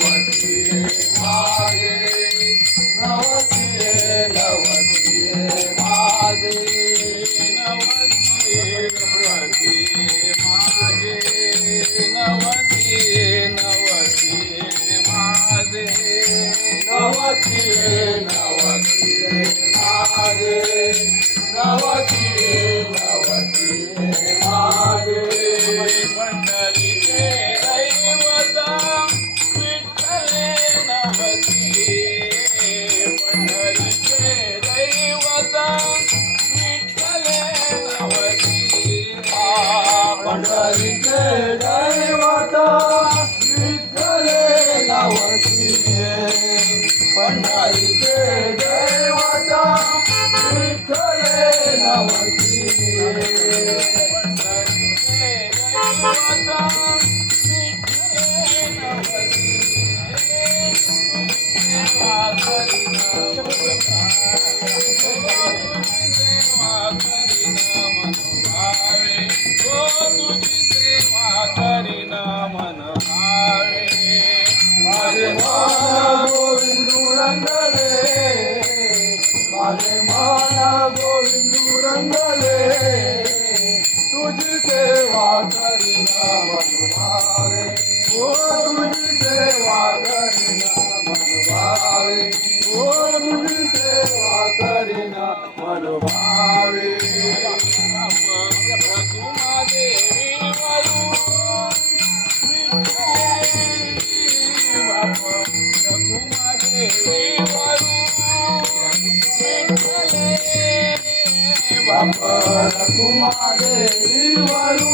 नवसी माझे नवसी नवसी माझे नवसी नवसी माझे नवसी नवसी माझे नवसी नवसी माझे नवसी नवसी माझे पंढरीचे दैवत विठ्ठले नवसी पंढरीचे दैवत विठ्ठले नवसी पंढरीचे दैवत विठ्ठले नवसी पंढरीचे दैवत विठ्ठले नवसी माझे मन गोविंदू रंगले माझे मन गोविंदू रंगले तुझी सेवा करीना मन भावे ओ तुझी सेवा करीना मन भावे ओ तुझी सेवा करीना मन भावे कुमादेवी वरू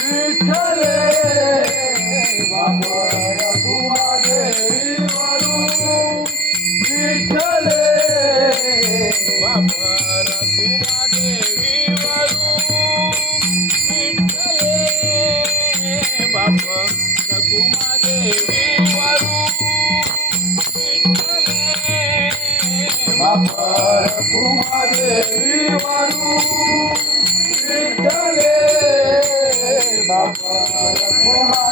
विठ्ठले बापर कुमादेवी वरू विठ्ठले बापर कुमादेवी वरू विठ्ठले बापर कुमादेवी वरू विठ्ठले बापर कुमादेवी वरू विठ्ठले बापर कुमार